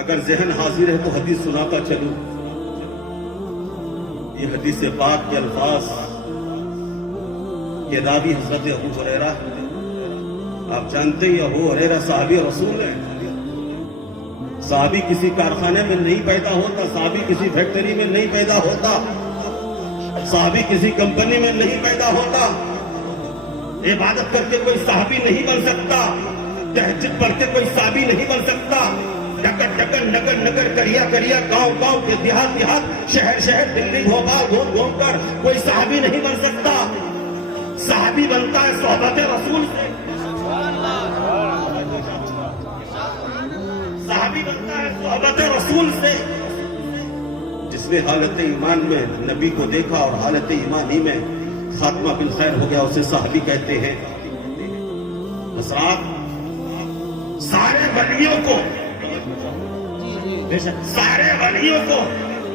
اگر ذہن حاضر ہے تو حدیث سناتا چلوں. یہ حدیث پاک کے الفاظ یہ راوی حضرت ابو ہریرہ. آپ جانتے ہیں ابو ہریرہ صحابی رسول ہیں. صحابی کسی کارخانے میں نہیں پیدا ہوتا, صحابی کسی فیکٹری میں نہیں پیدا ہوتا, صحابی کسی کمپنی میں نہیں پیدا ہوتا. عبادت کر کے کوئی صحابی نہیں بن سکتا, تہجد پڑھ کے کوئی صحابی نہیں بن سکتا. ڈکر ڈکر نگر نگر کریا کریا گاؤں گاؤں کے دیہات دیہات شہر شہر دلی بھوپال گھوم گھوم کر کوئی صحابی نہیں بن سکتا. صحابی بنتا ہے صحبت رسول سے. صحابی بنتا ہے صحبت رسول سے. جس نے حالت ایمان میں نبی کو دیکھا اور حالت ایمانی میں خاتمہ بالخیر ہو گیا اسے صحابی کہتے ہیں. حضرات, سارے ولیوں کو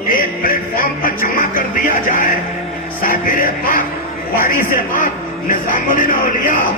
ایک پلیٹ فارم پر جمع کر دیا جائے. صابر پاک, وارث پاک, نظام الدین اولیاء,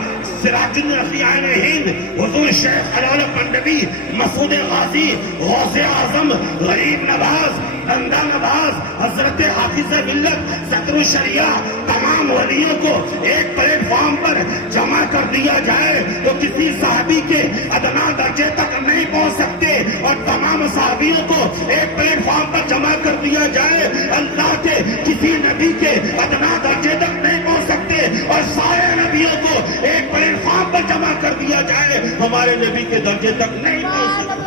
سراج الاخیار ہند, حضور شیخ حلال پنڈوی, مسعود غازی, غوث اعظم, غریب نواز, بندہ نواز, حضرت حافظ ملت, صدر الشریعہ, تمام ولیوں کو ایک پلیٹ فارم پر جمع کر دیا جائے تو کسی صحابی کے ادنا درجے تک نہیں پہنچ سکتے. اور تمام صحابیوں کو ایک پلیٹ فارم پر جمع کر دیا جائے اللہ کے کسی نبی کے ادنا درجے تک نہیں پہنچ سکتے. اور سارے نبیوں کو ایک پلیٹ فارم پر جمع کر دیا جائے ہمارے نبی کے درجے تک نہیں پہنچ سکتے.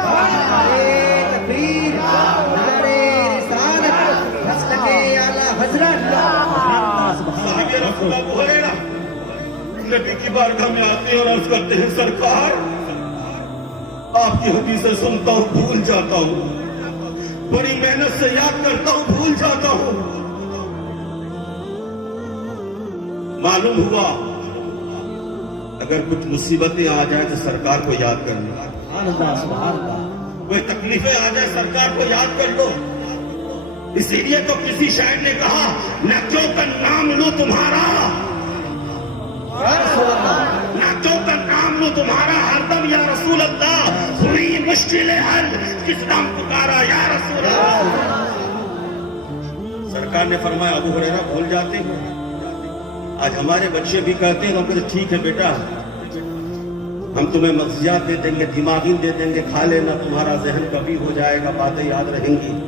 ابو ہریرہ نبی کی بارگاہ میں آتے ہیں اور عرض کرتے ہیں سرکار آپ کی حدیثیں سنتا ہوں بھول جاتا ہوں, بڑی محنت سے یاد کرتا ہوں بھول جاتا ہوں. معلوم ہوا اگر کچھ مصیبتیں آ جائیں تو سرکار کو یاد کر لو, کوئی تکلیفیں آ جائیں سرکار کو یاد کر لو. اسی لیے تو کسی شاعر نے کہا نہ جو کا نام لوں تمہارا, نہ جو کا نام لوں تمہارا, ہر دم یا رسول اللہ ہوئی مشکل حل کس نام پکارا یا رسول اللہ. سرکار نے فرمایا ابو ہریرہ بھول جاتے ہو. آج ہمارے بچے بھی کہتے ہیں ہم کہتے ٹھیک ہے بیٹا ہم تمہیں مغزیات دے دیں گے, دماغین دے دیں گے, کھا لینا, تمہارا ذہن کبھی ہو جائے گا, باتیں یاد رہیں گی.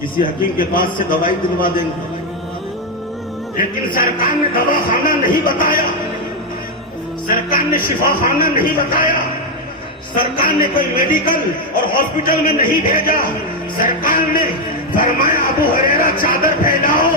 کسی حکیم کے پاس سے دوائی دلوا دیں گے. لیکن سرکار نے دوا خانہ نہیں بتایا, سرکار نے شفا خانہ نہیں بتایا, سرکار نے کوئی میڈیکل اور ہاسپٹل میں نہیں بھیجا. سرکار نے فرمایا ابو ہریرہ چادر پھیلاؤ.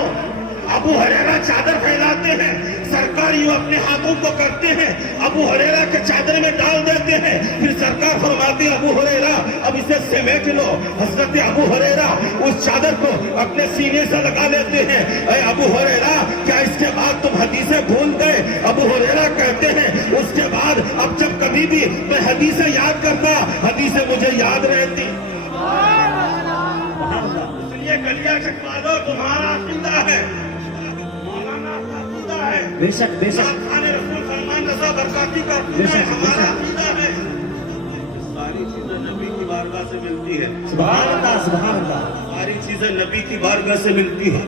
ابو ہریرہ چادر پھیلاتے ہیں, سرکار یوں اپنے ہاتھوں کو کرتے ہیں, ابو ہریرہ کے چادر میں ڈال دیتے ہیں. پھر سرکار فرماتے ہیں ابو ہریرہ اب اسے سمیٹ لو. حضرت ابو ہریرہ اس چادر کو اپنے سینے سے لگا لیتے ہیں. اے ابو ہریرہ کیا اس کے بعد تم حدیثیں بھول گئے؟ ابو ہریرہ کہتے ہیں اس کے بعد اب جب کبھی بھی میں حدیثیں یاد کرتا حدیثیں مجھے یاد رہتی. اس لیے گلیا چکوالو تمہارا عقیدہ ہے, بے شک بے شک رسول سلمان رضا برکاتی کا ہمارا عقیدہ ہے. ساری چیزیں نبی کی بارگاہ سے ملتی ہے. سبحان اللہ سبحان اللہ. ساری چیزیں نبی کی بارگاہ سے ملتی ہے.